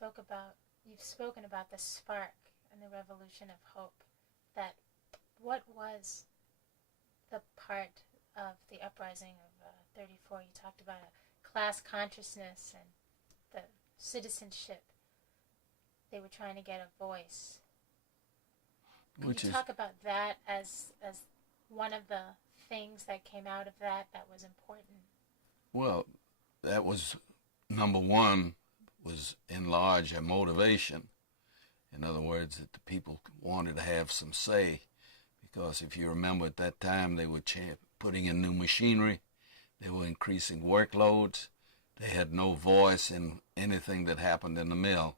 you've spoken about the spark and the revolution of hope. That what was the part of the uprising of 34? You talked about a class consciousness and the citizenship. They were trying to get a voice. Could you talk about that as one of the things that came out of that was important? Well, that was, number one, was enlarge their motivation. In other words, that the people wanted to have some say, because if you remember at that time they were putting in new machinery, they were increasing workloads, they had no voice in anything that happened in the mill.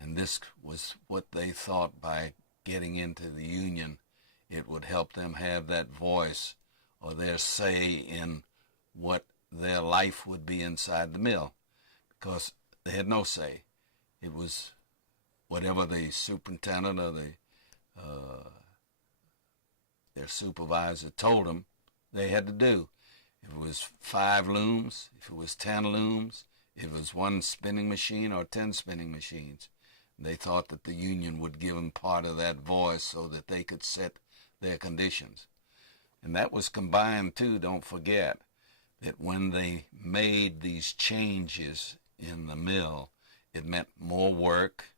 And this was what they thought, by getting into the union, it would help them have that voice or their say in what their life would be inside the mill, because they had no say. It was whatever the superintendent or their supervisor told them they had to do. If it was 5 looms, if it was 10 looms, if it was 1 spinning machine or 10 spinning machines, they thought that the union would give them part of that voice so that they could set their conditions. And that was combined too, don't forget, that when they made these changes in the mill, it meant more work,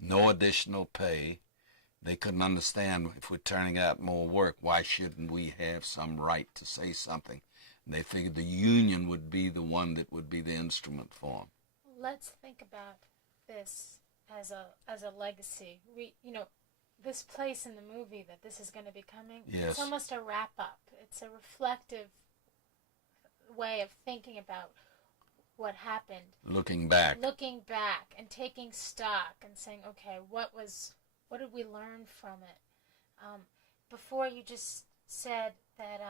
no additional pay. They couldn't understand, if we're turning out more work, why shouldn't we have some right to say something? And they figured the union would be the one that would be the instrument for them. Let's think about this as a legacy. This place in the movie that this is going to be coming, yes, it's almost a wrap-up. It's a reflective way of thinking about what happened. Looking back and taking stock and saying, okay, what did we learn from it? Before you just said that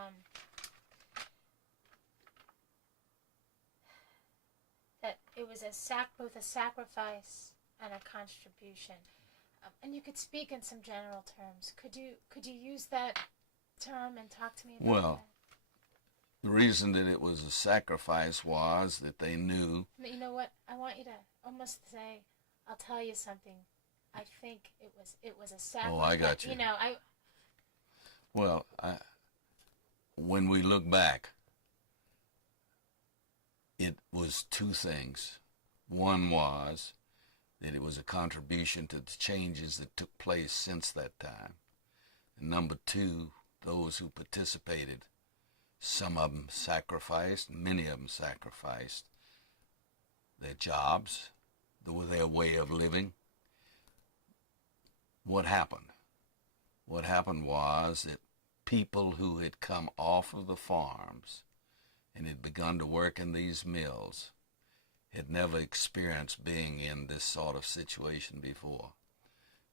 that it was both a sacrifice and a contribution. And you could speak in some general terms. Could you use that term and talk to me about that? The reason that it was a sacrifice was that they knew... You know what? I want you to almost say, I'll tell you something. I think it was a sacrifice. Oh, I got you. Well, when we look back, it was 2 things. One was that it was a contribution to the changes that took place since that time. And number 2, those who participated, some of them sacrificed, many of them sacrificed their jobs, their way of living. What happened? What happened was that people who had come off of the farms and had begun to work in these mills had never experienced being in this sort of situation before.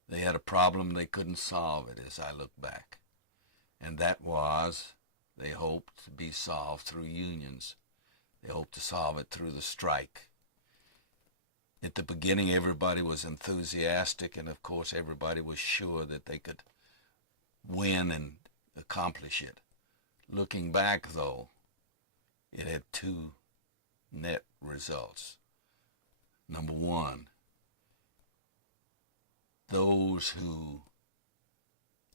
They had a problem, they couldn't solve it, as I look back. And that was, they hoped to be solved through unions. They hoped to solve it through the strike. At the beginning, everybody was enthusiastic, and of course everybody was sure that they could win and accomplish it. Looking back, though, it had 2 net results. Number 1, those who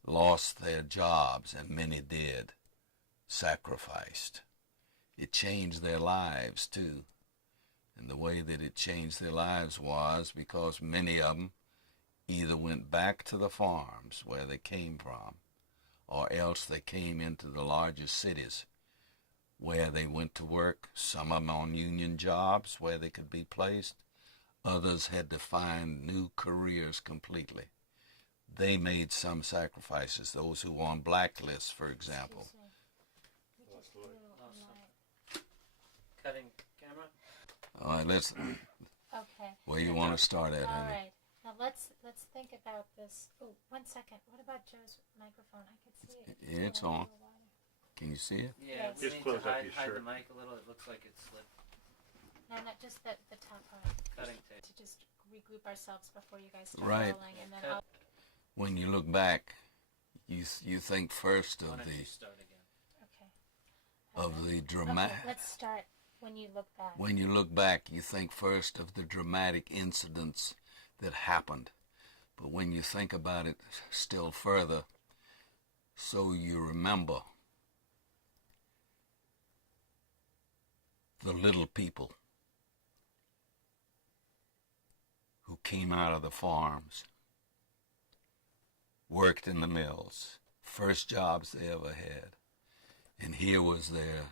lost their jobs, and many did, sacrificed. It changed their lives too. And the way that it changed their lives was because many of them either went back to the farms where they came from, or else they came into the larger cities where they went to work, some of them on union jobs where they could be placed. Others had to find new careers completely. They made some sacrifices, those who were on blacklists, for example. Cutting camera? All right, let's... Okay. Where you want to start at, All honey? right. Now let's think about this. Oh, 1 second. What about Joe's microphone? I could see it. Yeah, it's on. Can you see it? Yeah, Yes. we Just need close to up hide your the shirt. mic a little. It looks like it's slipped. No, not just the top part. Cutting tape. To just regroup ourselves before you guys start Right. rolling, and then Cut. I'll... When you look back, you think first Why of don't you the start again? Okay. of the Okay, dramatic. let's start. When you look back. When you look back, you think first of the dramatic incidents that happened. But when you think about it still further, so you remember the little people who came out of the farms, worked in the mills, first jobs they ever had. And here was their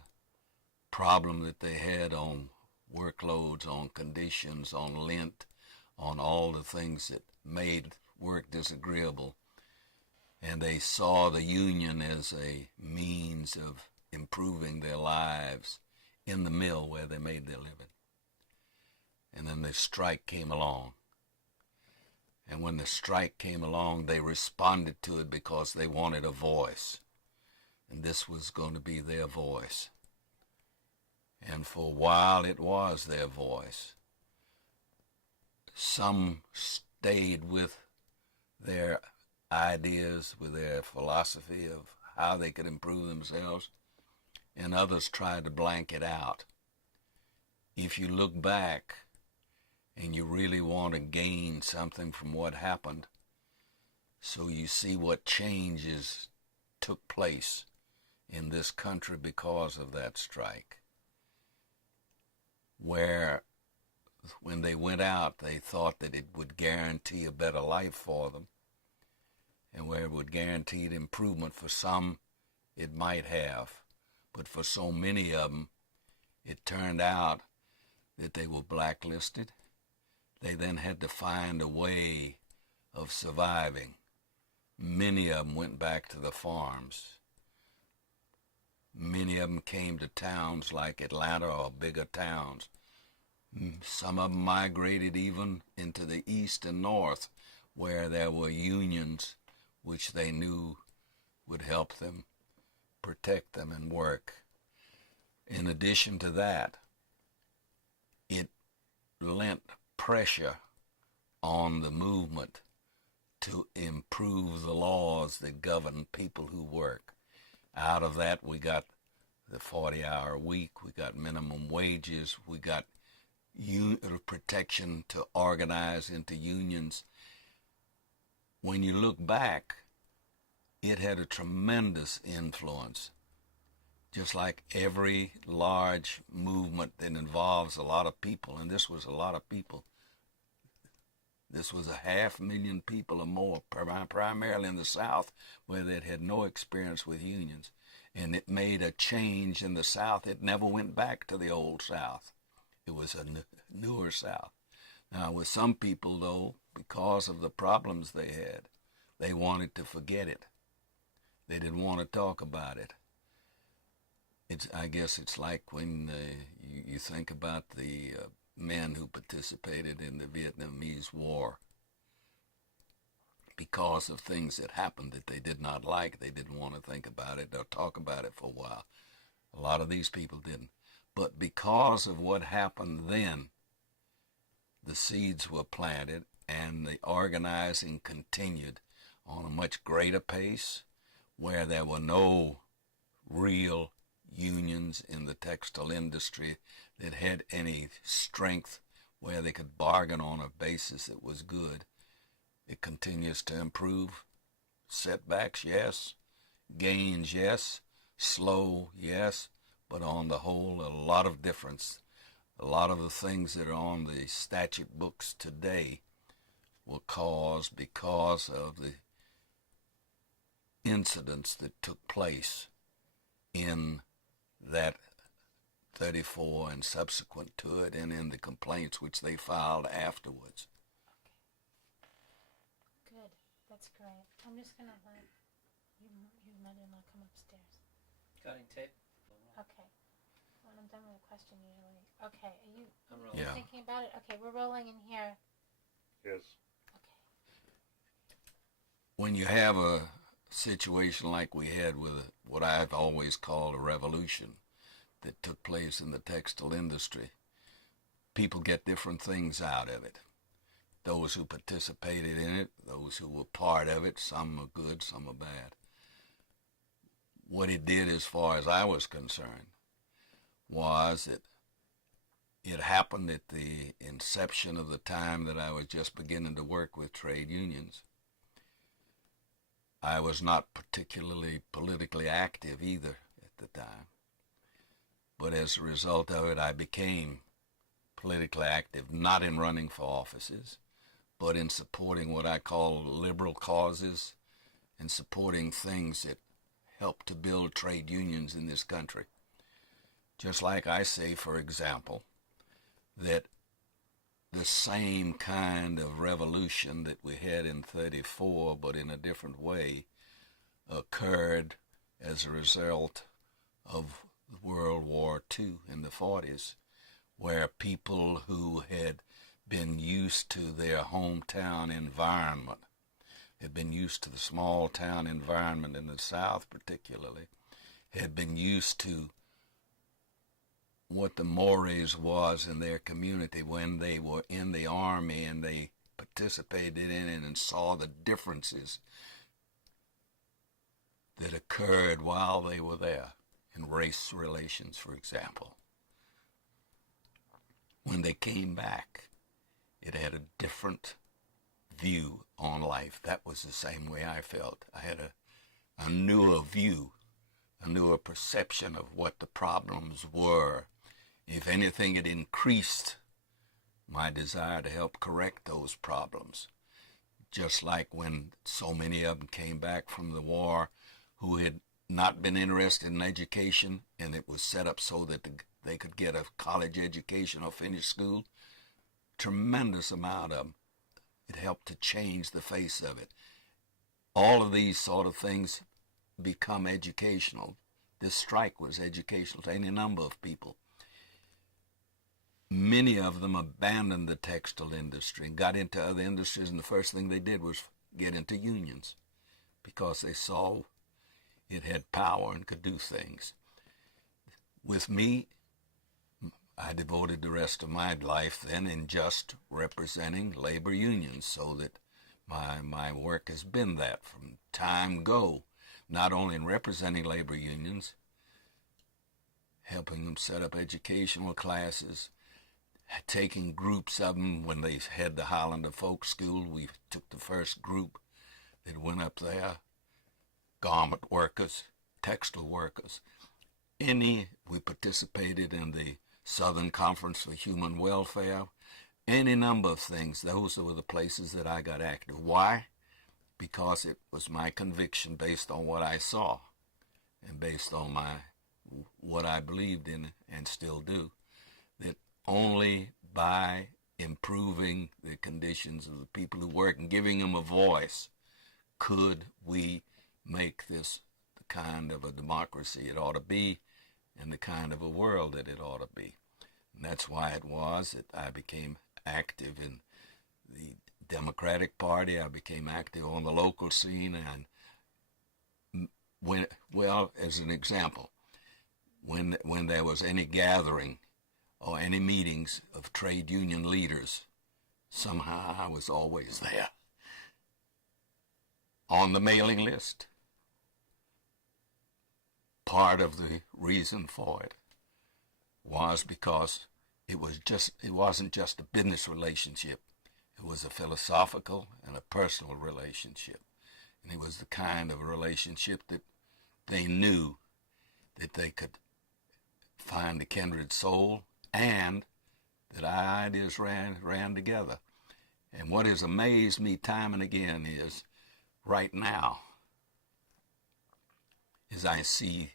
problem that they had on workloads, on conditions, on lint, on all the things that made work disagreeable. And they saw the union as a means of improving their lives in the mill where they made their living. And then the strike came along. And when the strike came along, they responded to it because they wanted a voice. And this was going to be their voice. And for a while it was their voice. Some stayed with their ideas, with their philosophy of how they could improve themselves, and others tried to blank it out. If you look back and you really want to gain something from what happened, so you see what changes took place in this country because of that strike, where when they went out, they thought that it would guarantee a better life for them, and where it would guarantee improvement for some, it might have. But for so many of them, it turned out that they were blacklisted. They then had to find a way of surviving. Many of them went back to the farms. Many of them came to towns like Atlanta or bigger towns. Some of them migrated even into the east and north, where there were unions which they knew would help them, protect them, and work. In addition to that, it lent pressure on the movement to improve the laws that govern people who work. Out of that, we got the 40-hour week, we got minimum wages, we got protection to organize into unions. When you look back, it had a tremendous influence. Just like every large movement that involves a lot of people, and this was a lot of people. This was 500,000 people or more, primarily in the South, where they had no experience with unions. And it made a change in the South. It never went back to the old South. It was a newer South. Now, with some people, though, because of the problems they had, they wanted to forget it. They didn't want to talk about it. I guess it's like when you think about the men who participated in the Vietnamese War. Because of things that happened that they did not like, they didn't want to think about it or talk about it for a while. A lot of these people didn't. But because of what happened then, the seeds were planted and the organizing continued on a much greater pace, where there were no real unions in the textile industry that had any strength where they could bargain on a basis that was good. It continues to improve. Setbacks, yes. Gains, yes. Slow, yes. But on the whole, a lot of difference. A lot of the things that are on the statute books today were caused because of the incidents that took place in that 34 and subsequent to it, and in the complaints which they filed afterwards. Good. That's great. I'm just going to let your mother-in-law come upstairs. Cutting tape. Okay. When I'm done with a question, usually. Okay. Are you I'm rolling. Yeah. thinking about it? Okay. We're rolling in here. Yes. Okay. When you have a situation like we had with what I've always called a revolution that took place in the textile industry, people get different things out of it. Those who participated in it, those who were part of it, some are good, some are bad. What it did, as far as I was concerned, was that it happened at the inception of the time that I was just beginning to work with trade unions. I was not particularly politically active either at the time, but as a result of it, I became politically active, not in running for offices, but in supporting what I call liberal causes and supporting things that help to build trade unions in this country. Just like I say, for example, that the same kind of revolution that we had in 34, but in a different way, occurred as a result of World War II in the 40s, where people who had been used to their hometown environment, had been used to the small town environment in the South particularly, had been used to what the mores was in their community when they were in the Army, and they participated in it and saw the differences that occurred while they were there in race relations, for example. When they came back, it had a different view on life. That was the same way I felt. I had a newer view, a newer perception of what the problems were. If anything, it increased my desire to help correct those problems. Just like when so many of them came back from the war who had not been interested in education, and it was set up so that they could get a college education or finish school. Tremendous amount of them. It helped to change the face of it. All of these sort of things become educational. This strike was educational to any number of people. Many of them abandoned the textile industry and got into other industries, and the first thing they did was get into unions because they saw it had power and could do things. With me, I devoted the rest of my life then in just representing labor unions, so that my work has been that from time go, not only in representing labor unions, helping them set up educational classes, taking groups of them when they had the Highlander Folk School. We took the first group that went up there, garment workers, textile workers. We participated in the Southern Conference for Human Welfare, any number of things. Those were the places that I got active. Why? Because it was my conviction based on what I saw and based on what I believed in and still do, that only by improving the conditions of the people who work and giving them a voice could we make this the kind of a democracy it ought to be and the kind of a world that it ought to be. And that's why it was that I became active in the Democratic Party. I became active on the local scene, and as an example, when there was any gathering or any meetings of trade union leaders, somehow I was always there on the mailing list. Part of the reason for it was because it wasn't just a business relationship. It was a philosophical and a personal relationship. And it was the kind of relationship that they knew that they could find a kindred soul and that our ideas ran together. And what has amazed me time and again is right now, as I see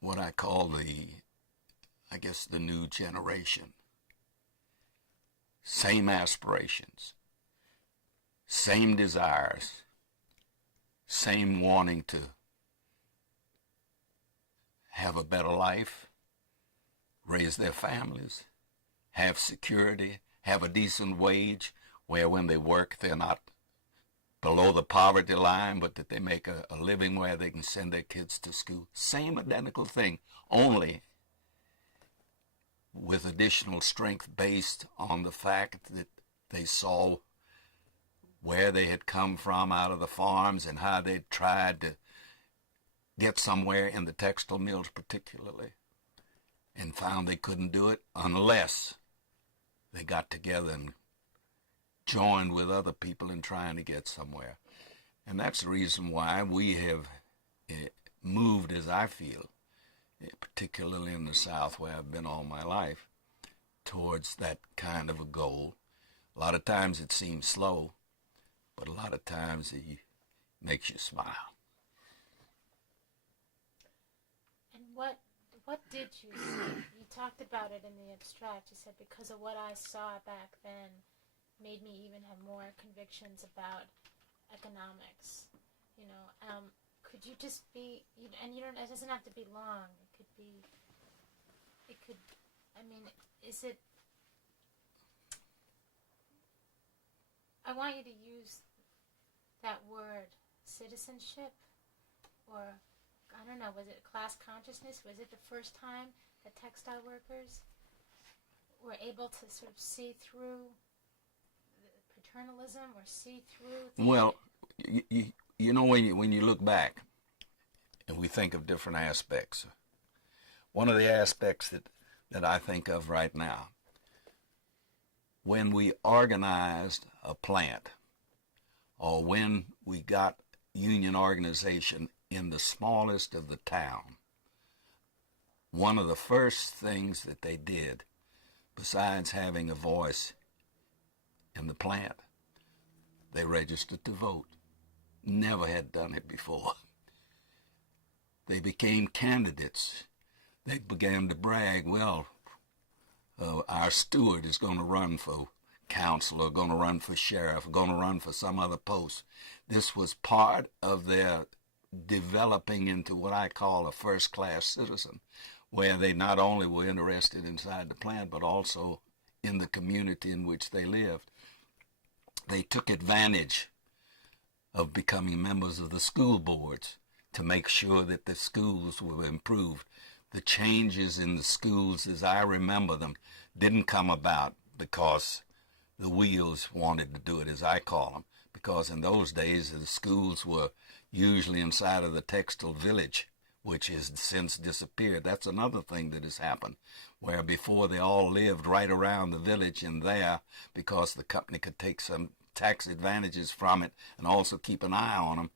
what I call the new generation. Same aspirations, same desires, same wanting to have a better life, raise their families, have security, have a decent wage, where when they work they're not below the poverty line, but that they make a living where they can send their kids to school. Same identical thing, only with additional strength based on the fact that they saw where they had come from out of the farms and how they tried to get somewhere in the textile mills particularly. and found they couldn't do it unless they got together and joined with other people in trying to get somewhere. And that's the reason why we have moved, as I feel, particularly in the South where I've been all my life, towards that kind of a goal. A lot of times it seems slow, but a lot of times it makes you smile. And what did you see? You talked about it in the abstract. You said because of what I saw back then made me even have more convictions about economics. Could you just be, and you don't, it doesn't have to be long. Is it, I want you to use that word, citizenship, or, I don't know, was it class consciousness? Was it the first time that textile workers were able to sort of see through paternalism or see through? Well, when you look back and we think of different aspects, one of the aspects that I think of right now, when we organized a plant or when we got union organization in the smallest of the town, one of the first things that they did, besides having a voice in the plant, they registered to vote. Never had done it before. They became candidates. They began to brag, well, our steward is going to run for council or going to run for sheriff or going to run for some other post. This was part of their developing into what I call a first-class citizen, where they not only were interested inside the plant, but also in the community in which they lived. They took advantage of becoming members of the school boards to make sure that the schools were improved. The changes in the schools, as I remember them, didn't come about because the wheels wanted to do it, as I call them, because in those days the schools were usually inside of the textile village, which has since disappeared. That's another thing that has happened, where before they all lived right around the village and there, because the company could take some tax advantages from it and also keep an eye on them,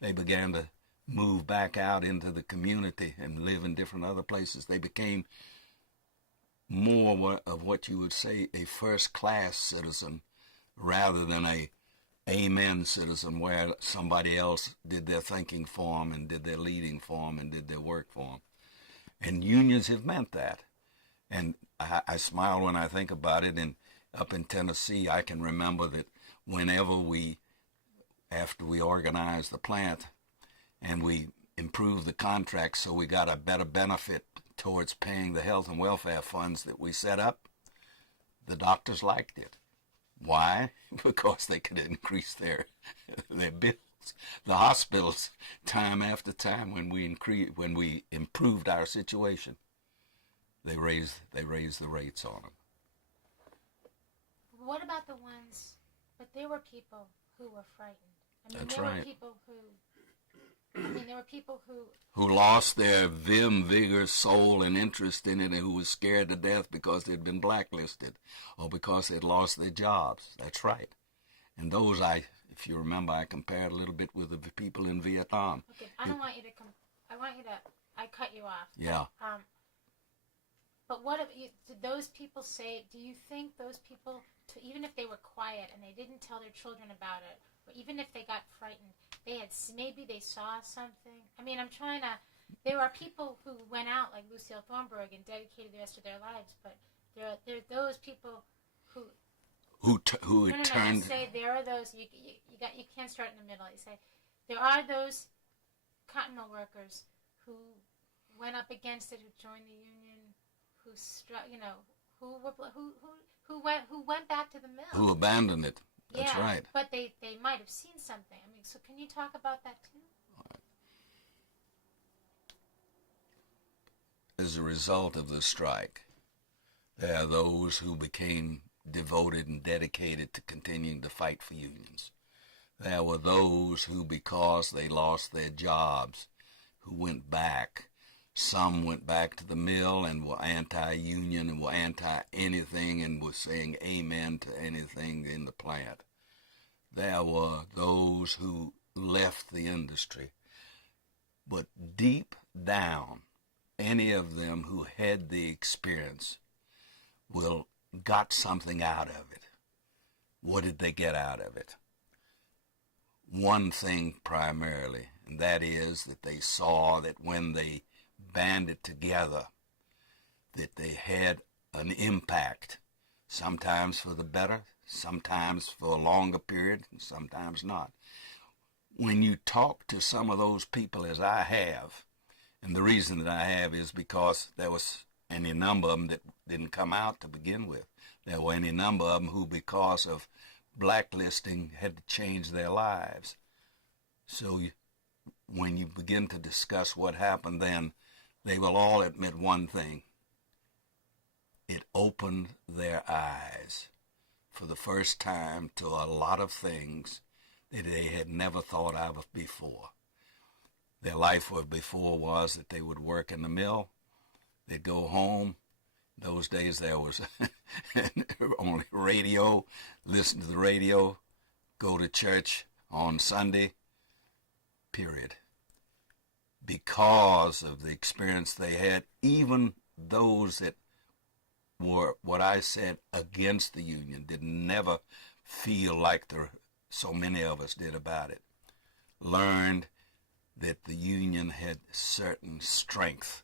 they began to move back out into the community and live in different other places. They became more of what you would say a first-class citizen rather than a amen citizen where somebody else did their thinking for them and did their leading for them and did their work for them. And unions have meant that. And I smile when I think about it. And up in Tennessee, I can remember that whenever after we organized the plant and we improved the contract so we got a better benefit towards paying the health and welfare funds that we set up, the doctors liked it. Why? Because they could increase their bills. The hospitals, time after time, when we improved our situation, they raised the rates on them. What about the ones? But there were people who were frightened. That's there right. were people who lost their vim, vigor, soul, and interest in it, and who was scared to death because they'd been blacklisted or because they'd lost their jobs. That's right. And those, if you remember, I compared a little bit with the people in Vietnam. Okay, I don't want you to I cut you off. Yeah. But what did those people say? Do you think those people, even if they were quiet and they didn't tell their children about it, or even if they got frightened, maybe they saw something? There are people who went out like Lucille Thornburg and dedicated the rest of their lives, but there are those people who turned. You say there are those you can't start in the middle. You say there are those cotton mill workers who went up against it, who joined the union, who went back to the mill, who abandoned it. That's right. But they might have seen something. So can you talk about that too? As a result of the strike, there are those who became devoted and dedicated to continuing to fight for unions. There were those who, because they lost their jobs, who went back Some went back to the mill and were anti-union and were anti-anything and were saying amen to anything in the plant. There were those who left the industry. But deep down, any of them who had the experience got something out of it. What did they get out of it? One thing primarily, and that is that they saw that when they banded together, that they had an impact, sometimes for the better, sometimes for a longer period, and sometimes not. When you talk to some of those people, as I have, and the reason that I have is because there was any number of them that didn't come out to begin with. There were any number of them who, because of blacklisting, had to change their lives. So when you begin to discuss what happened then, they will all admit one thing. It opened their eyes for the first time to a lot of things that they had never thought of before. Their life before was that they would work in the mill, they'd go home. Those days there was only radio, listen to the radio, go to church on Sunday, period. Because of the experience they had, even those that were, what I said, against the union, did never feel like so many of us did about it, learned that the union had certain strength.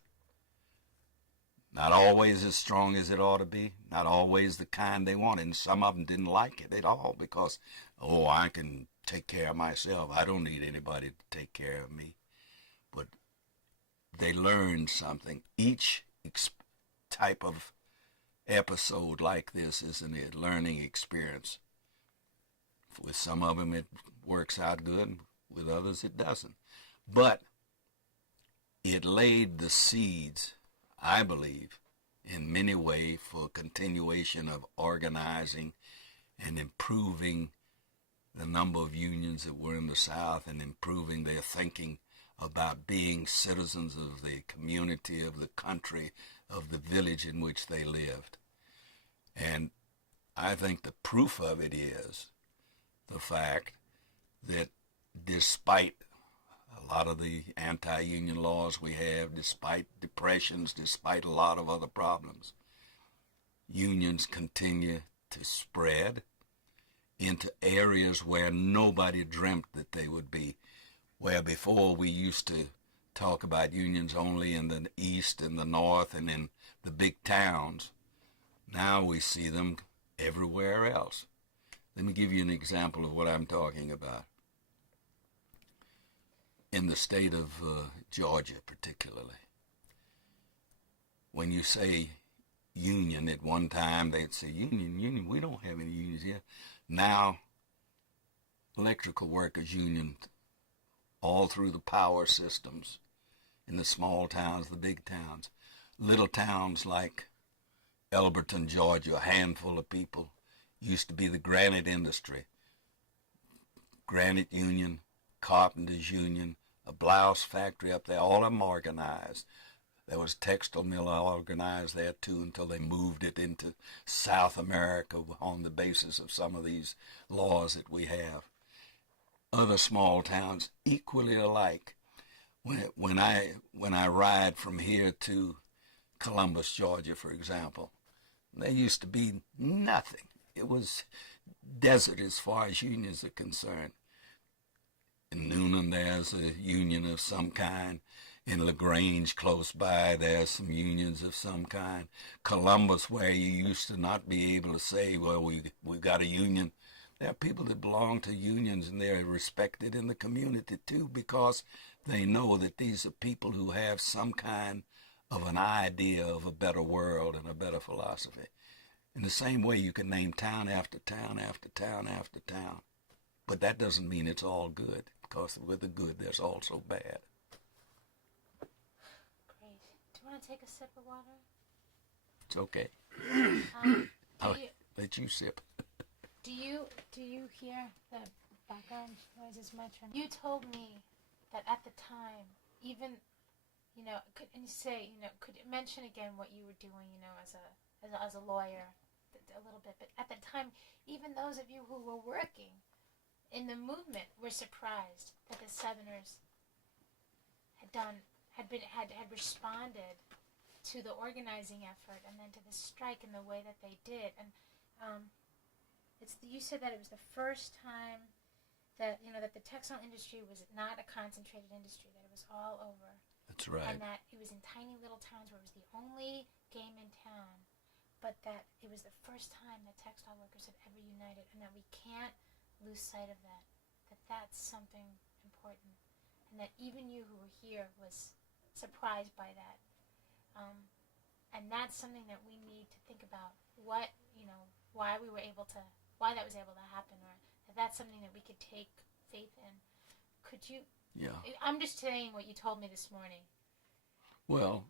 Not always as strong as it ought to be, not always the kind they wanted, and some of them didn't like it at all because, I can take care of myself. I don't need anybody to take care of me. But they learned something. Each type of episode like this is a learning experience. With some of them it works out good, with others it doesn't. But it laid the seeds, I believe, in many ways for continuation of organizing and improving the number of unions that were in the South and improving their thinking about being citizens of the community, of the country, of the village in which they lived. And I think the proof of it is the fact that despite a lot of the anti-union laws we have, despite depressions, despite a lot of other problems, unions continue to spread into areas where nobody dreamt that they would be. Where before we used to talk about unions only in the east and the north and in the big towns, now we see them everywhere else. Let me give you an example of what I'm talking about. In the state of Georgia particularly, when you say union, at one time they'd say, union, we don't have any unions here. Now, electrical workers union all through the power systems in the small towns, the big towns. Little towns like Elberton, Georgia, a handful of people, used to be the granite industry. Granite union, carpenters union, a blouse factory up there, all of them organized. There was a textile mill organized there too until they moved it into South America on the basis of some of these laws that we have. Other small towns equally alike. When I ride from here to Columbus, Georgia, for example, there used to be nothing. It was desert as far as unions are concerned. In Newnan, there's a union of some kind. In LaGrange, close by, there's some unions of some kind. Columbus, where you used to not be able to say, well, we've got a union. There are people that belong to unions, and they're respected in the community, too, because they know that these are people who have some kind of an idea of a better world and a better philosophy. In the same way, you can name town after town after town after town. But that doesn't mean it's all good, because with the good, there's also bad. Great. Do you want to take a sip of water? It's okay. I'll let you sip. Do you hear the background noises much? You told me that at the time, even And you say, could you mention again what you were doing, as a lawyer, a little bit. But at the time, even those of you who were working in the movement were surprised that the Southerners had responded to the organizing effort and then to the strike in the way that they did. And you said that it was the first time that that the textile industry was not a concentrated industry, that it was all over. That's right. And that it was in tiny little towns where it was the only game in town, but that it was the first time that textile workers had ever united, and that we can't lose sight of that. That's something important, and that even you who were here was surprised by that. And that's something that we need to think about. Why that was able to happen, or if that's something that we could take faith in. Could you? Yeah. I'm just saying what you told me this morning. Well,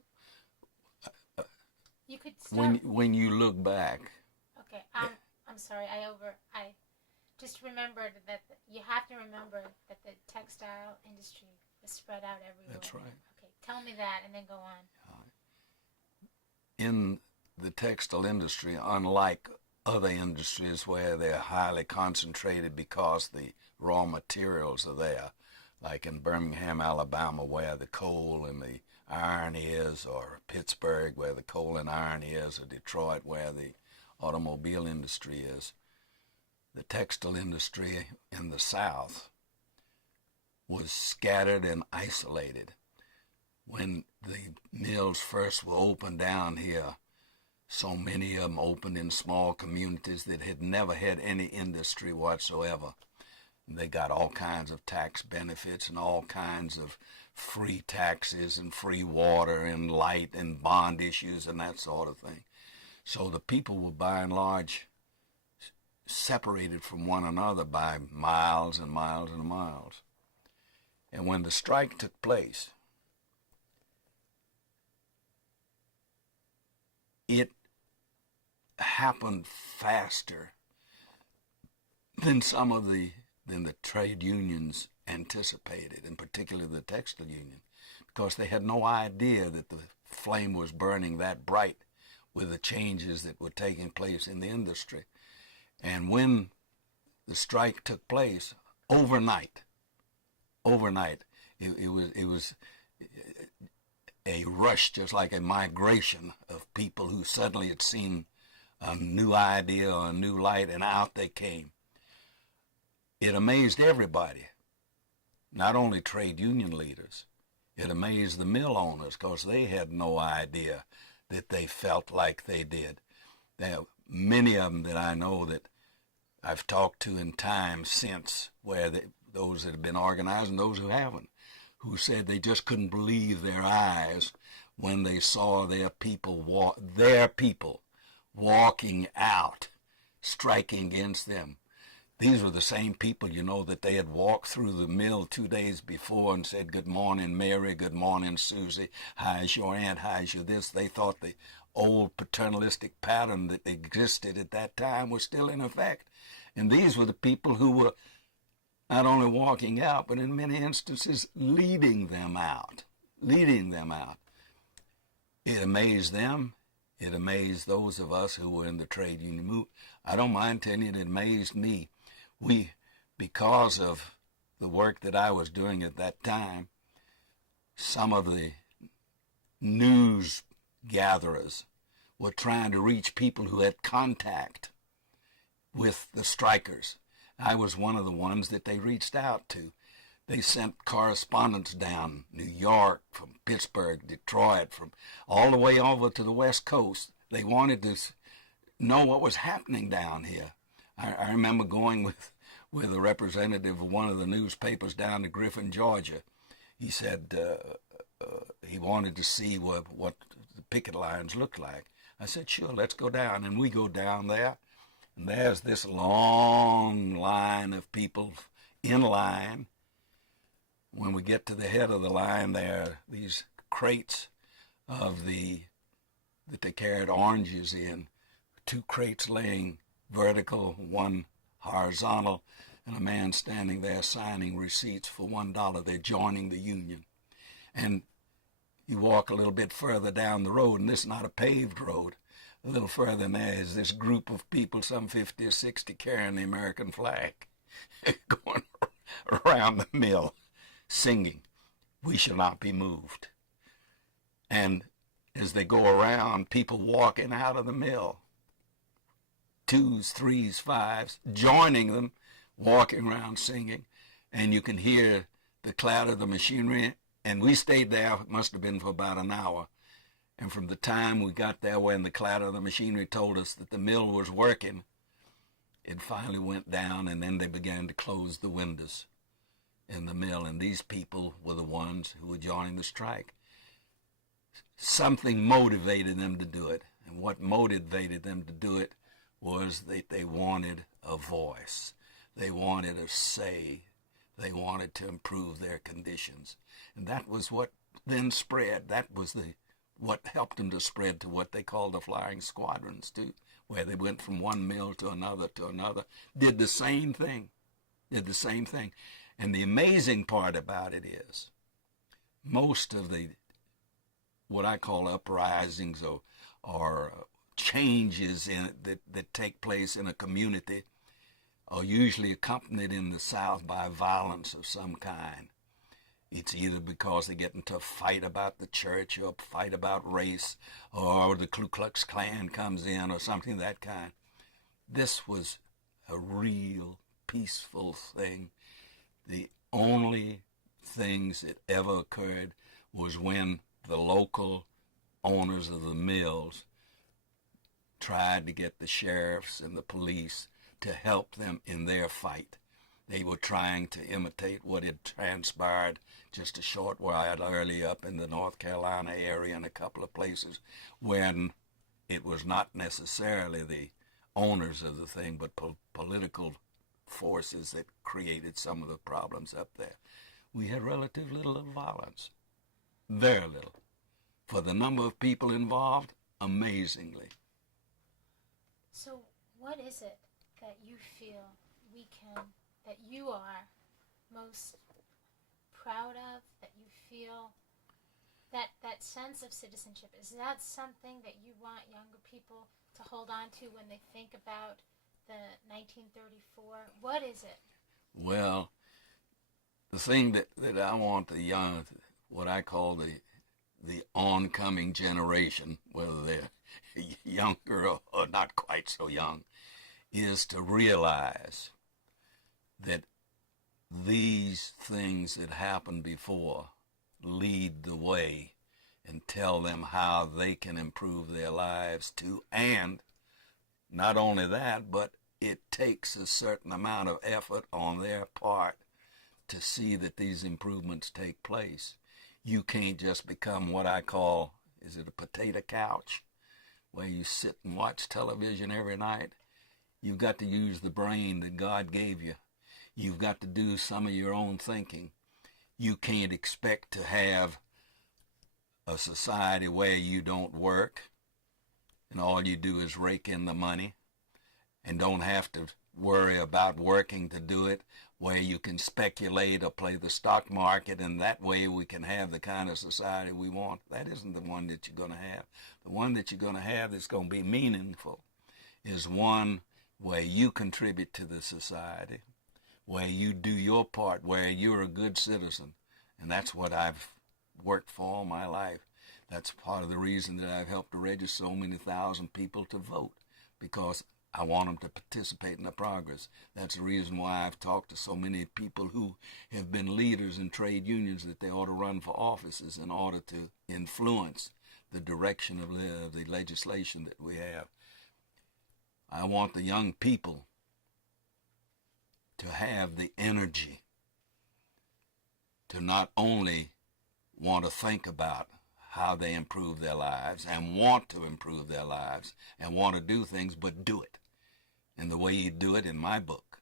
you could start. when you look back. Okay. I'm sorry. I just remembered that you have to remember that the textile industry was spread out everywhere. That's right. Okay. Tell me that, and then go on. In the textile industry, unlike other industries where they're highly concentrated because the raw materials are there, like in Birmingham, Alabama, where the coal and the iron is, or Pittsburgh, where the coal and iron is, or Detroit, where the automobile industry is, the textile industry in the South was scattered and isolated. When the mills first were opened down here, so many of them opened in small communities that had never had any industry whatsoever. They got all kinds of tax benefits and all kinds of free taxes and free water and light and bond issues and that sort of thing. So the people were by and large separated from one another by miles and miles and miles. And when the strike took place, it happened faster than the trade unions anticipated, in particular the textile union, because they had no idea that the flame was burning that bright with the changes that were taking place in the industry. And when the strike took place, overnight, it was a rush, just like a migration of people who suddenly had seen a new idea or a new light, and out they came. It amazed everybody, not only trade union leaders. It amazed the mill owners, because they had no idea that they felt like they did. There are many of them that I know that I've talked to in time since, where those that have been organized and those who haven't, who said they just couldn't believe their eyes when they saw their people walking out, striking against them. These were the same people, that they had walked through the mill 2 days before and said, "Good morning, Mary. Good morning, Susie. How's your aunt? How's your this?" They thought the old paternalistic pattern that existed at that time was still in effect. And these were the people who were not only walking out, but in many instances leading them out. It amazed them. It amazed those of us who were in the trade union movement. I don't mind telling you, it amazed me. Because of the work that I was doing at that time, some of the news gatherers were trying to reach people who had contact with the strikers. I was one of the ones that they reached out to. They sent correspondents down New York, from Pittsburgh, Detroit, from all the way over to the West Coast. They wanted to know what was happening down here. I remember going with a representative of one of the newspapers down to Griffin, Georgia. He said he wanted to see what the picket lines looked like. I said, "Sure, let's go down." And we go down there, and there's this long line of people in line. When we get to the head of the line, there are these crates that they carried oranges in, 2 crates laying vertical, 1 horizontal, and a man standing there signing receipts for $1. They're joining the union. And You walk a little bit further down the road, and this is not a paved road. A little further than there is this group of people, some 50 or 60, carrying the American flag, going around the mill, singing, "We shall not be moved." And as they go around, people walking out of the mill, 2s, 3s, 5s, joining them, walking around singing, and you can hear the clatter of the machinery. And we stayed there, it must have been for about an hour. And from the time we got there when the clatter of the machinery told us that the mill was working, it finally went down, and then they began to close the windows in the mill. And these people were the ones who were joining the strike. Something motivated them to do it. And what motivated them to do it was that they wanted a voice. They wanted a say. They wanted to improve their conditions. And that was what then spread. That was what helped them to spread to what they called the flying squadrons, too, where they went from one mill to another, did the same thing. And the amazing part about it is most of the what I call uprisings or changes that take place in a community are usually accompanied in the South by violence of some kind. It's either because they get into a fight about the church or a fight about race, or the Ku Klux Klan comes in or something of that kind. This was a real peaceful thing. The only things that ever occurred was when the local owners of the mills tried to get the sheriffs and the police to help them in their fight. They were trying to imitate what had transpired just a short while earlier up in the North Carolina area in a couple of places when it was not necessarily the owners of the thing, but political forces that created some of the problems up there. We had relatively little violence, very little. For the number of people involved, amazingly. So what is it that you feel that you are most proud of, that you feel, that sense of citizenship? Is that something that you want younger people to hold on to when they think about the 1934? What is it? Well, the thing that I want the young, what I call the oncoming generation, whether they're younger or not quite so young, is to realize that these things that happened before lead the way and tell them how they can improve their lives too. And not only that, but it takes a certain amount of effort on their part to see that these improvements take place. You can't just become what I call, is it a potato couch, where you sit and watch television every night? You've got to use the brain that God gave you. You've got to do some of your own thinking. You can't expect to have a society where you don't work and all you do is rake in the money and don't have to worry about working to do it, where you can speculate or play the stock market, and that way we can have the kind of society we want. That isn't the one that you're going to have. The one that you're going to have that's going to be meaningful is one where you contribute to the society, where you do your part, where you're a good citizen. And that's what I've worked for all my life. That's part of the reason that I've helped to register so many thousand people to vote, because I want them to participate in the progress. That's the reason why I've talked to so many people who have been leaders in trade unions that they ought to run for offices in order to influence the direction of the legislation that we have. I want the young people to have the energy to not only want to think about how they improve their lives and want to improve their lives and want to do things, but do it. And the way you do it in my book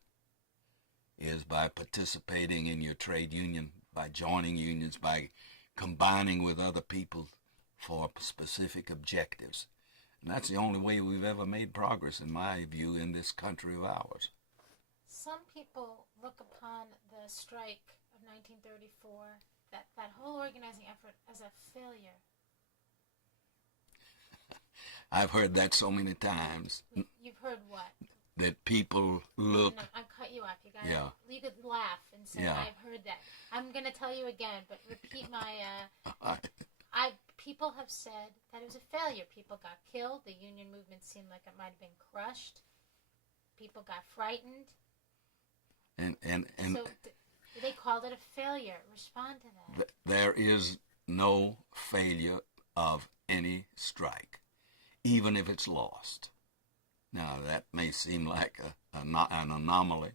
is by participating in your trade union, by joining unions, by combining with other people for specific objectives. And that's the only way we've ever made progress, in my view, in this country of ours. Some people look upon the strike of 1934 that whole organizing effort as a failure. I've heard that so many times You've heard what? that people look. No, I cut you off. Yeah. You could laugh and say, Yeah. I've heard that. I'm going to tell you again, but repeat my, people have said that it was a failure. People got killed. The union movement seemed like it might have been crushed. People got frightened. And So they called it a failure. Respond to that. there is no failure of any strike, even if it's lost. Now, that may seem like an anomaly,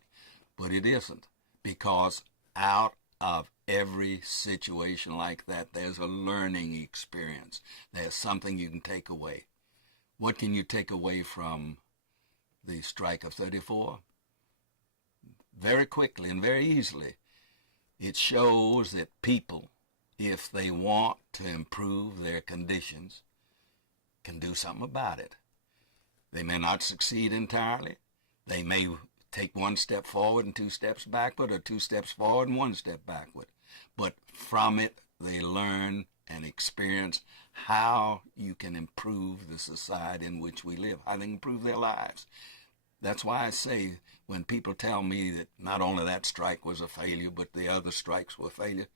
but it isn't, because out of every situation like that, there's a learning experience. There's something you can take away. What can you take away from the strike of 34? Very quickly and very easily, it shows that people, if they want to improve their conditions, can do something about it. They may not succeed entirely. They may take one step forward and two steps backward, or two steps forward and one step backward. But from it, they learn and experience how you can improve the society in which we live, how they can improve their lives. That's why I say, when people tell me that not only that strike was a failure, but the other strikes were failure,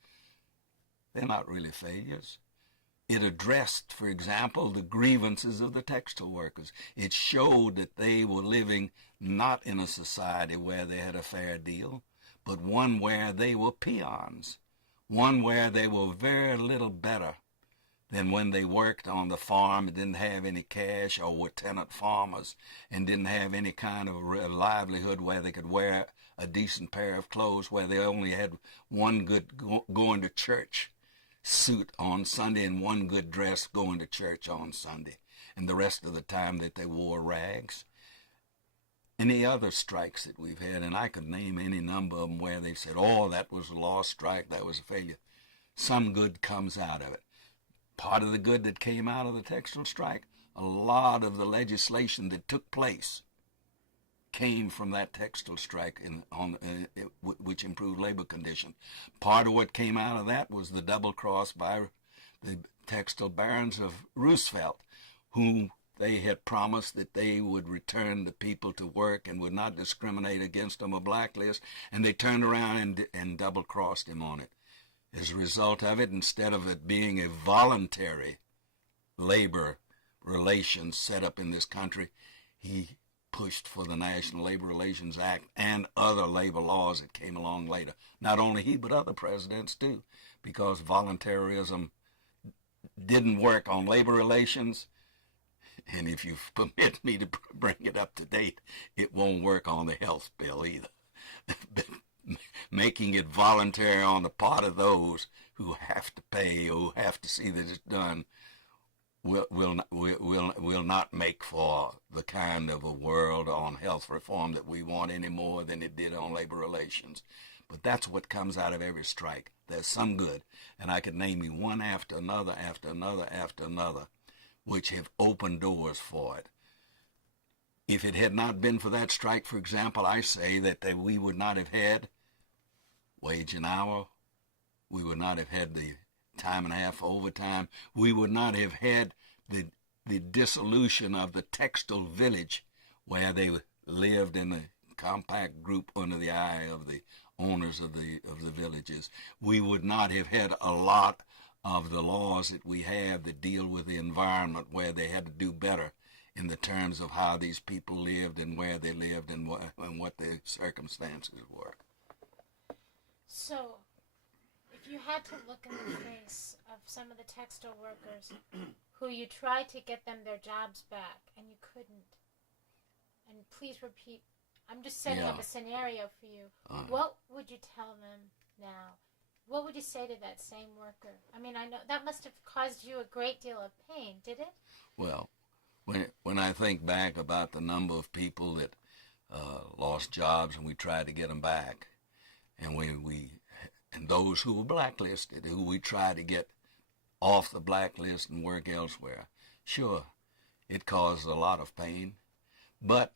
they're not really failures. It addressed, for example, the grievances of the textile workers. It showed that they were living not in a society where they had a fair deal, but one where they were peons, one where they were very little better than when they worked on the farm and didn't have any cash, or were tenant farmers and didn't have any kind of livelihood where they could wear a decent pair of clothes, where they only had one good going to church suit on Sunday and one good dress going to church on Sunday, and the rest of the time that they wore rags. Any other strikes that we've had, and I could name any number of them where they've said, oh, that was a lost strike, that was a failure. Some good comes out of it. Part of the good that came out of the textile strike, a lot of the legislation that took place came from that textile strike, which improved labor conditions. Part of what came out of that was the double cross by the textile barons of Roosevelt, whom they had promised that they would return the people to work and would not discriminate against them or blacklist, and they turned around and double crossed him on it. As a result of it, instead of it being a voluntary labor relations set up in this country, he pushed for the National Labor Relations Act and other labor laws that came along later. Not only he, but other presidents too, because voluntarism didn't work on labor relations, and if you permit me to bring it up to date, it won't work on the health bill either. Making it voluntary on the part of those who have to pay or who have to see that it's done will not make for the kind of a world on health reform that we want any more than it did on labor relations. But that's what comes out of every strike. There's some good, and I could name you one after another, after another, after another, which have opened doors for it. If it had not been for that strike, for example, I say that we would not have had wage and hour. We would not have had the time and a half overtime. We would not have had the dissolution of the textile village, where they lived in a compact group under the eye of the owners of the villages. We would not have had a lot of the laws that we have that deal with the environment, where they had to do better in the terms of how these people lived and where they lived and what their circumstances were. So, if you had to look in the face of some of the textile workers who you tried to get them their jobs back and you couldn't, and please repeat, I'm just setting up a scenario for you, what would you tell them now? What would you say to that same worker? I mean, I know that must have caused you a great deal of pain, did it? Well, when I think back about the number of people that lost jobs and we tried to get them back, and and those who were blacklisted, who we tried to get off the blacklist and work elsewhere, sure, it caused a lot of pain. But,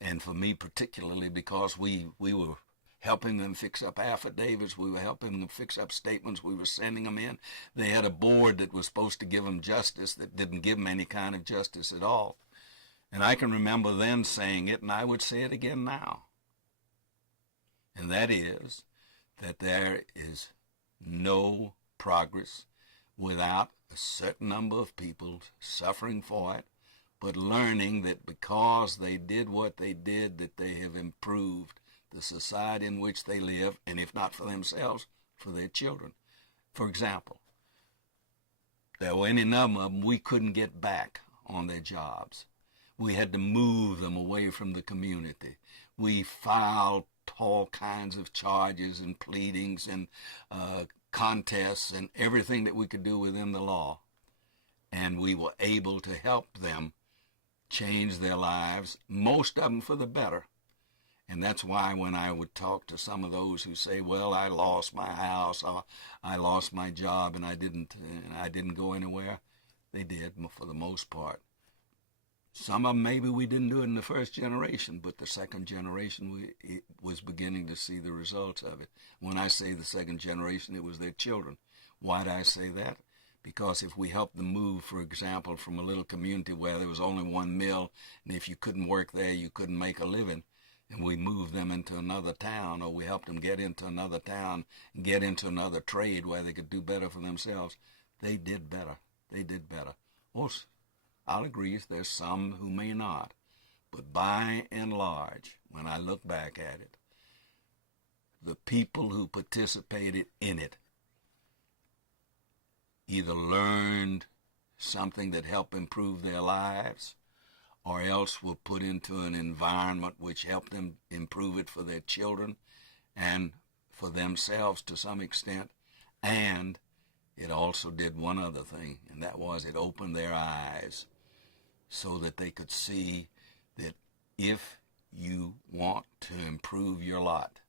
and for me particularly, because we were helping them fix up affidavits. We were helping them fix up statements. We were sending them in. They had a board that was supposed to give them justice that didn't give them any kind of justice at all. And I can remember then saying it, and I would say it again now. And that is that there is no progress without a certain number of people suffering for it, but learning that because they did what they did, that they have improved the society in which they live, and if not for themselves, for their children. For example, there were any number of them we couldn't get back on their jobs. We had to move them away from the community. We filed all kinds of charges and pleadings and contests and everything that we could do within the law. And we were able to help them change their lives, most of them for the better. And that's why when I would talk to some of those who say, well, I lost my house, or I lost my job, and I didn't go anywhere, they did for the most part. Some of them, maybe we didn't do it in the first generation, but the second generation was beginning to see the results of it. When I say the second generation, it was their children. Why do I say that? Because if we helped them move, for example, from a little community where there was only one mill, and if you couldn't work there, you couldn't make a living, and we moved them into another town, or we helped them get into another town and get into another trade where they could do better for themselves, they did better. They did better. Also, I'll agree there's some who may not, but by and large, when I look back at it, the people who participated in it either learned something that helped improve their lives, or else were put into an environment which helped them improve it for their children and for themselves to some extent. And it also did one other thing, and that was it opened their eyes so that they could see that if you want to improve your lot,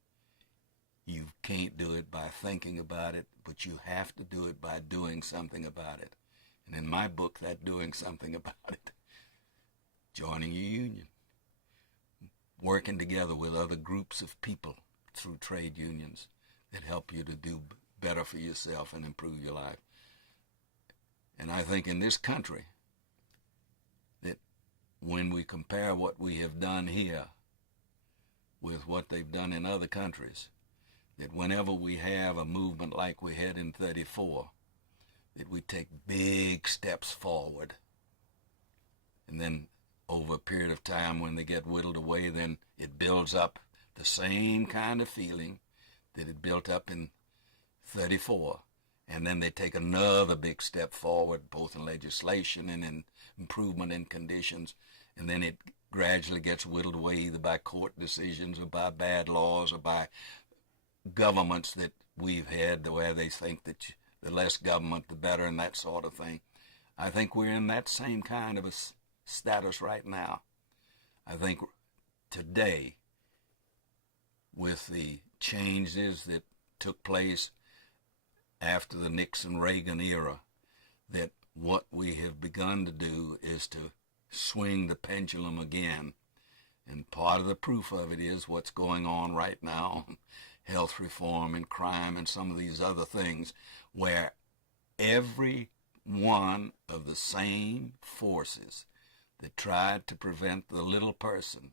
you can't do it by thinking about it, but you have to do it by doing something about it. And in my book, that doing something about it, joining a union, working together with other groups of people through trade unions that help you to do better for yourself and improve your life. And I think in this country, that when we compare what we have done here with what they've done in other countries, that whenever we have a movement like we had in 34, that we take big steps forward. And then over a period of time when they get whittled away, then it builds up the same kind of feeling that it built up in 34. And then they take another big step forward, both in legislation and in improvement in conditions. And then it gradually gets whittled away either by court decisions or by bad laws or by governments that we've had where they think that the less government, the better, and that sort of thing. I think we're in that same kind of a status right now. I think today, with the changes that took place after the Nixon-Reagan era, that what we have begun to do is to swing the pendulum again. And part of the proof of it is what's going on right now, health reform and crime and some of these other things, where every one of the same forces that tried to prevent the little person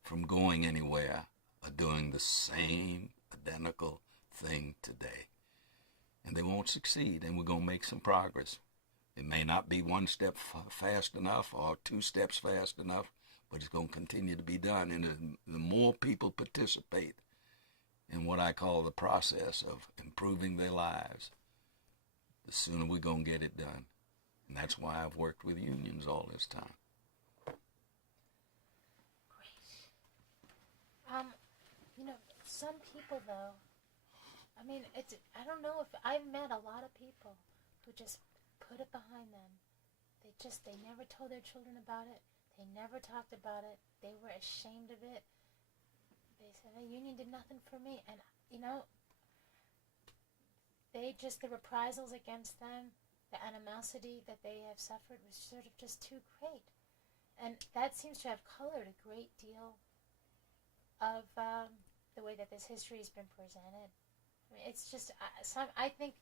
from going anywhere are doing the same identical thing today. And they won't succeed, and we're going to make some progress. It may not be one step fast enough or two steps fast enough, but it's going to continue to be done. And the more people participate in what I call the process of improving their lives, the sooner we're going to get it done. And that's why I've worked with unions all this time. Great. Some people though, I don't know if I've met a lot of people who just put it behind them. They never told their children about it. They never talked about it. They were ashamed of it. They said, the union did nothing for me. And, the reprisals against them, the animosity that they have suffered was sort of just too great. And that seems to have colored a great deal of the way that this history has been presented. I mean, it's just I think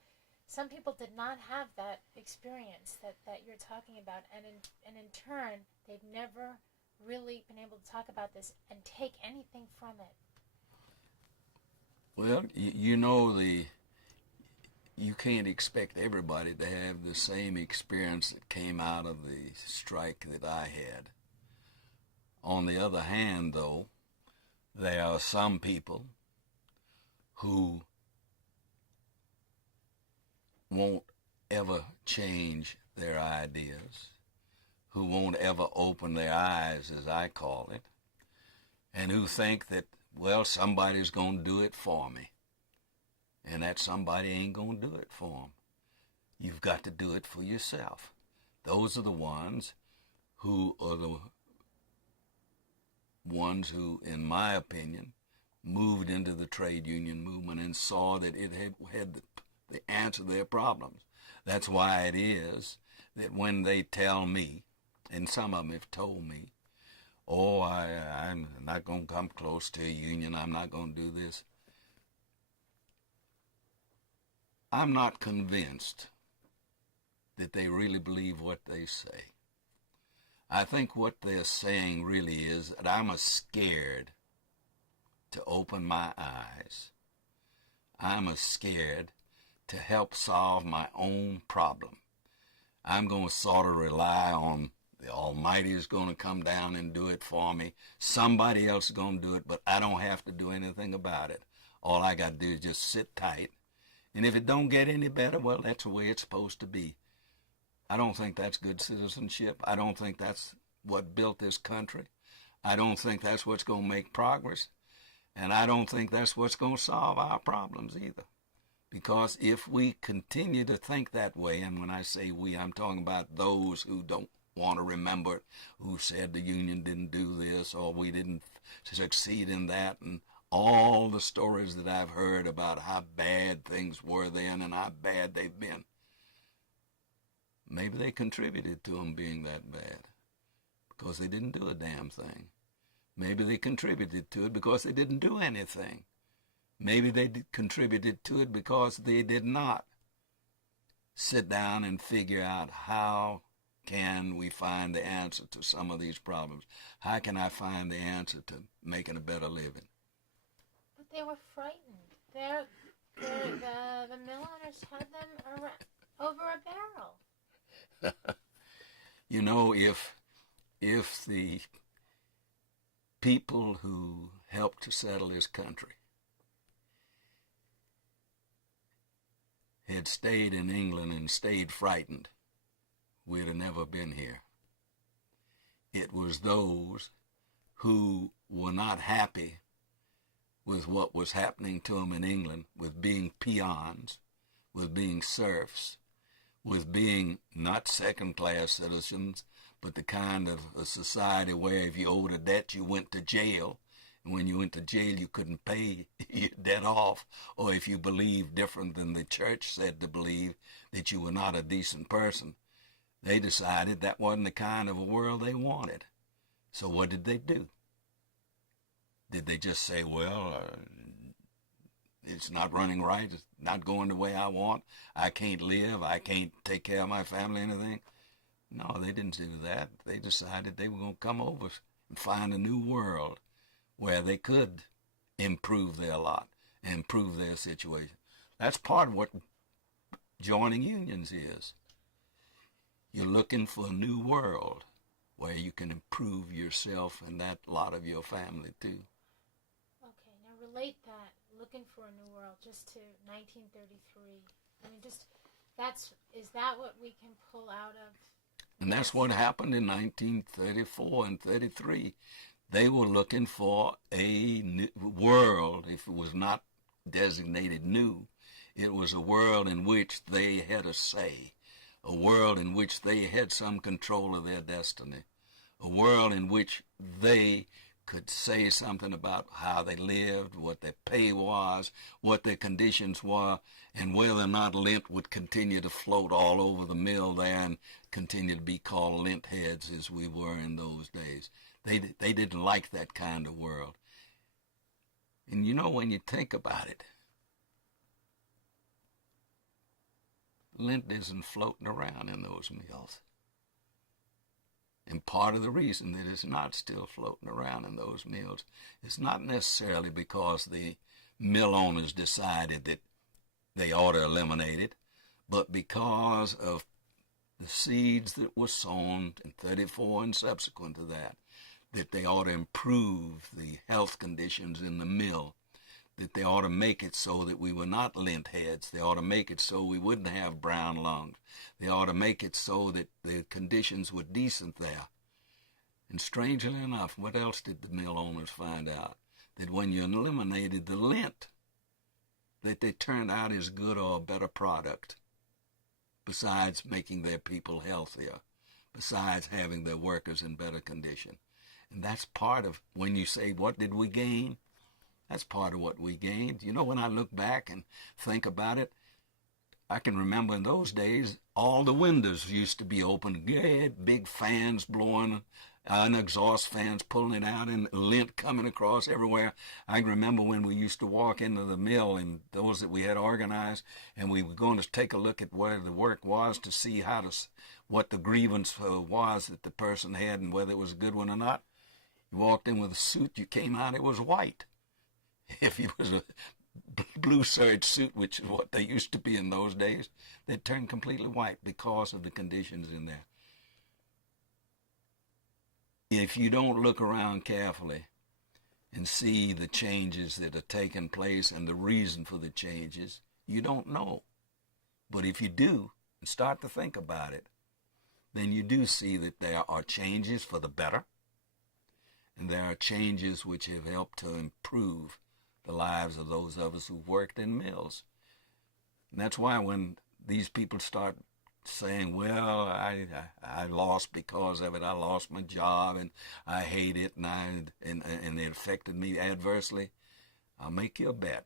some people did not have that experience that you're talking about, and in turn, they've never really been able to talk about this and take anything from it. Well, you can't expect everybody to have the same experience that came out of the strike that I had. On the other hand, though, there are some people who won't ever change their ideas, who won't ever open their eyes, as I call it, and who think that, well, somebody's going to do it for me, and that somebody ain't going to do it for them. You've got to do it for yourself. Those are the ones who are the ones who, in my opinion, moved into the trade union movement and saw that it had the answer to their problems. That's why it is that when they tell me, and some of them have told me, oh, I'm not going to come close to a union, I'm not going to do this, I'm not convinced that they really believe what they say. I think what they're saying really is that I'm scared to open my eyes. I'm scared to help solve my own problem. I'm going to sort of rely on the Almighty is going to come down and do it for me. Somebody else is going to do it, but I don't have to do anything about it. All I got to do is just sit tight. And if it don't get any better, well, that's the way it's supposed to be. I don't think that's good citizenship. I don't think that's what built this country. I don't think that's what's going to make progress. And I don't think that's what's going to solve our problems either. Because if we continue to think that way, and when I say we, I'm talking about those who don't want to remember it, who said the union didn't do this or we didn't succeed in that, and all the stories that I've heard about how bad things were then and how bad they've been. Maybe they contributed to them being that bad because they didn't do a damn thing. Maybe they contributed to it because they didn't do anything. Maybe they contributed to it because they did not sit down and figure out how can we find the answer to some of these problems. How can I find the answer to making a better living? But they were frightened. The mill owners had them over a barrel. You know, if the people who helped to settle this country had stayed in England and stayed frightened, we'd have never been here. It was those who were not happy with what was happening to them in England, with being peons, with being serfs, with being not second-class citizens, but the kind of a society where if you owed a debt, you went to jail. And when you went to jail, you couldn't pay your debt off. Or if you believed different than the church said to believe, that you were not a decent person. They decided that wasn't the kind of a world they wanted. So what did they do? Did they just say, well, it's not running right, it's not going the way I want, I can't live, I can't take care of my family, anything? No, they didn't do that. They decided they were going to come over and find a new world where they could improve their lot, improve their situation. That's part of what joining unions is. You're looking for a new world where you can improve yourself and that lot of your family too. Okay, now relate that, looking for a new world, just to 1933. I mean, is that what we can pull out of? And that's what happened in 1934 and 33. They were looking for a new world. If it was not designated new, it was a world in which they had a say, a world in which they had some control of their destiny, a world in which they could say something about how they lived, what their pay was, what their conditions were, and whether or not lint would continue to float all over the mill there and continue to be called lint heads as we were in those days. They didn't like that kind of world. And you know, when you think about it, lint isn't floating around in those mills. And part of the reason that it's not still floating around in those mills is not necessarily because the mill owners decided that they ought to eliminate it, but because of the seeds that were sown in 34 and subsequent to that, that they ought to improve the health conditions in the mill, that they ought to make it so that we were not lint heads. They ought to make it so we wouldn't have brown lungs. They ought to make it so that the conditions were decent there. And strangely enough, what else did the mill owners find out? That when you eliminated the lint, that they turned out as good or a better product, besides making their people healthier, besides having their workers in better condition. And that's part of, when you say, what did we gain? That's part of what we gained. You know, when I look back and think about it, I can remember in those days, all the windows used to be open. You had big fans blowing, and exhaust fans pulling it out, and lint coming across everywhere. I remember when we used to walk into the mill, and those that we had organized, and we were going to take a look at where the work was to see what the grievance was that the person had and whether it was a good one or not. You walked in with a suit, you came out, it was white. If it was a blue serge suit, which is what they used to be in those days, they'd turn completely white because of the conditions in there. If you don't look around carefully and see the changes that are taking place and the reason for the changes, you don't know. But if you do and start to think about it, then you do see that there are changes for the better, and there are changes which have helped to improve the lives of those of us who've worked in mills. And that's why when these people start saying, well, I lost because of it, I lost my job, and I hate it, and it affected me adversely, I'll make you a bet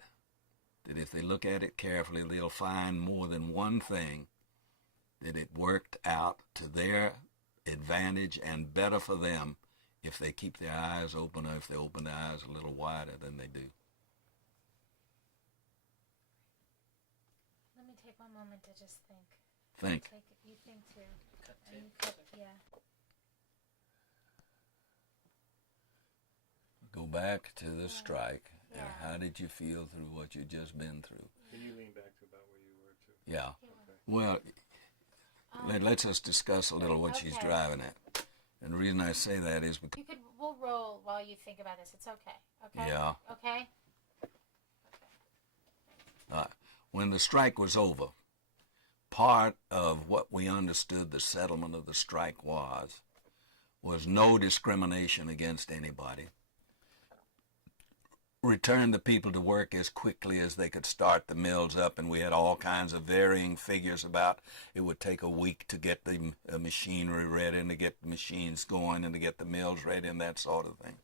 that if they look at it carefully, they'll find more than one thing that it worked out to their advantage and better for them if they keep their eyes open, or if they open their eyes a little wider than they do. Let me take one moment to just think. Think. You think too. Cut And you tape. yeah. Go back to the strike, and Yeah. how did you feel through what you'd just been through? Can you lean back to about where you were too? Yeah. Okay. Well, let's just discuss a little what she's Okay. driving at. And the reason I say that is because, We'll roll while you think about this. It's okay. Okay? yeah, Okay? when the strike was over, part of what we understood the settlement of the strike was no discrimination against anybody. Return the people to work as quickly as they could start the mills up, and we had all kinds of varying figures about it would take a week to get the machinery ready and to get the machines going and to get the mills ready and that sort of thing.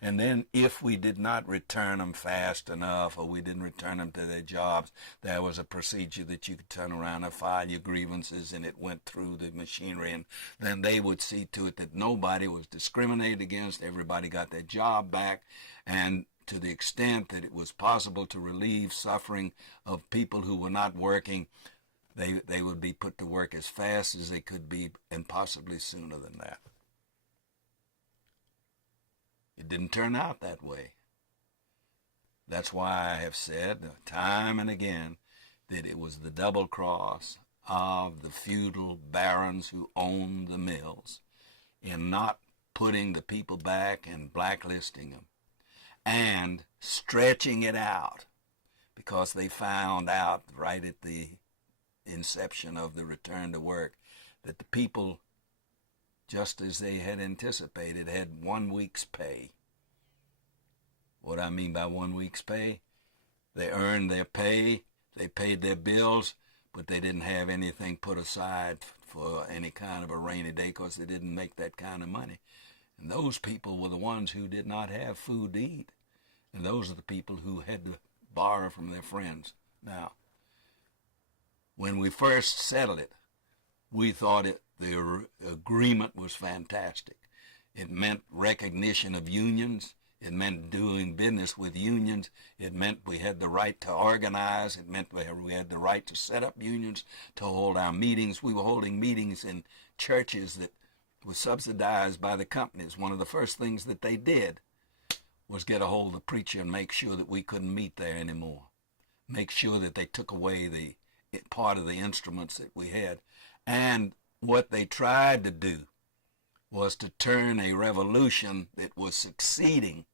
And then if we did not return them fast enough, or we didn't return them to their jobs, there was a procedure that you could turn around and file your grievances, and it went through the machinery, and then they would see to it that nobody was discriminated against, everybody got their job back, and to the extent that it was possible to relieve suffering of people who were not working, they would be put to work as fast as they could be, and possibly sooner than that. It didn't turn out that way. That's why I have said time and again that it was the double cross of the feudal barons who owned the mills in not putting the people back and blacklisting them and stretching it out, because they found out right at the inception of the return to work that the people, just as they had anticipated, had 1 week's pay. What I mean by 1 week's pay, they earned their pay, they paid their bills, but they didn't have anything put aside for any kind of a rainy day because they didn't make that kind of money. And those people were the ones who did not have food to eat. And those are the people who had to borrow from their friends. Now, when we first settled it, we thought the agreement was fantastic. It meant recognition of unions. It meant doing business with unions. It meant we had the right to organize. It meant we had the right to set up unions, to hold our meetings. We were holding meetings in churches that were subsidized by the companies. One of the first things that they did was get a hold of the preacher and make sure that we couldn't meet there anymore. Make sure that they took away the part of the instruments that we had. And what they tried to do was to turn a revolution that was succeeding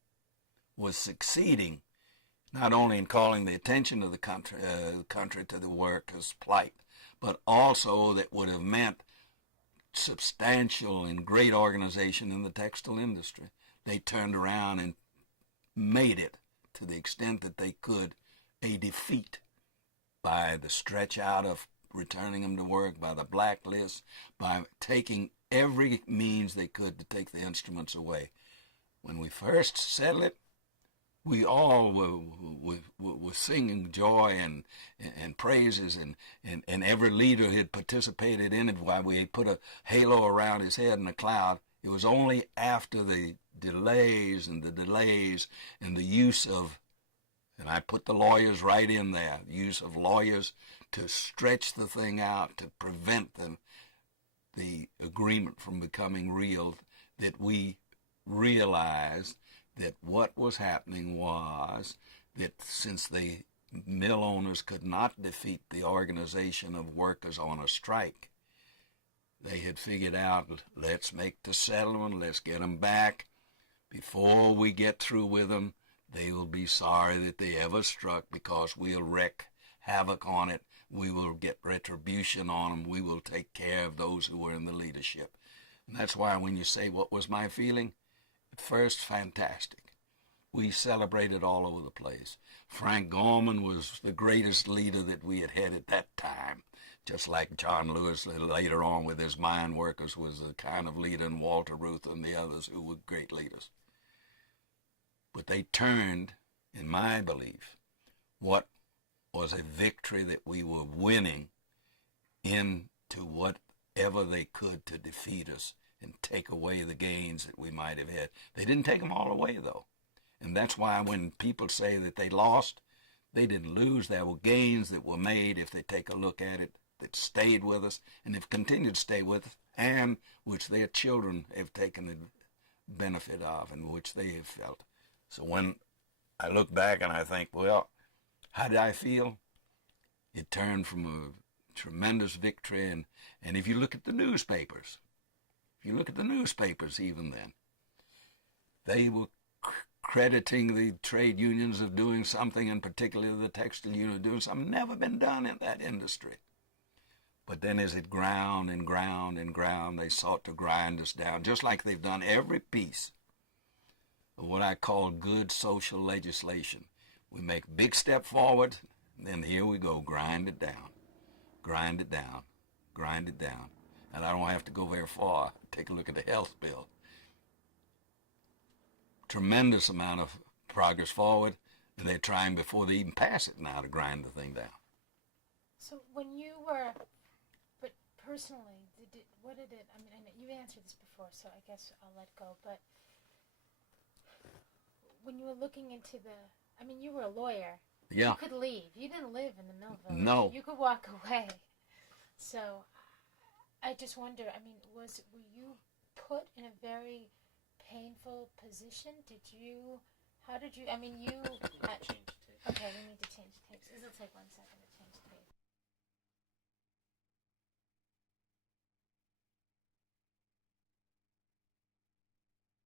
not only in calling the attention of the country to the workers' plight, but also that would have meant substantial and great organization in the textile industry. They turned around and made it, to the extent that they could, a defeat by the stretch out of returning them to work, by the blacklist, by taking every means they could to take the instruments away. When we first settled it, we all were singing joy and praises, and every leader had participated in it while we put a halo around his head in a cloud. It was only after the delays and the use of, and I put the lawyers right in there, the use of lawyers to stretch the thing out, to prevent the agreement from becoming real, that we realized that what was happening was that since the mill owners could not defeat the organization of workers on a strike, they had figured out, let's make the settlement, let's get them back. Before we get through with them, they will be sorry that they ever struck, because we'll wreak havoc on it. We will get retribution on them. We will take care of those who were in the leadership. And that's why when you say, what was my feeling? At first, fantastic. We celebrated all over the place. Frank Gorman was the greatest leader that we had had at that time, just like John Lewis later on with his mine workers was the kind of leader, and Walter Ruth and the others who were great leaders. But they turned, in my belief, what was a victory that we were winning into whatever they could to defeat us and take away the gains that we might have had. They didn't take them all away, though. And that's why when people say that they lost, they didn't lose. There were gains that were made, if they take a look at it, that stayed with us and have continued to stay with us, and which their children have taken the benefit of, and which they have felt. So when I look back and I think, well, how did I feel? It turned from a tremendous victory. And if you look at the newspapers, even then, they were crediting the trade unions of doing something, and particularly the textile union doing something never been done in that industry. But then as it ground and ground and ground, they sought to grind us down, just like they've done every piece of what I call good social legislation. We make a big step forward, and then here we go, grind it down, grind it down, grind it down. And I don't have to go very far. Take a look at the health bill. Tremendous amount of progress forward, and they're trying before they even pass it now to grind the thing down. So when you were, but personally, what did it, I mean, you answered this before, so I guess I'll let go, but when you were looking into you were a lawyer. Yeah. You could leave. You didn't live in the mill village. No. You could walk away. So I just wonder, were you put in a very painful position? You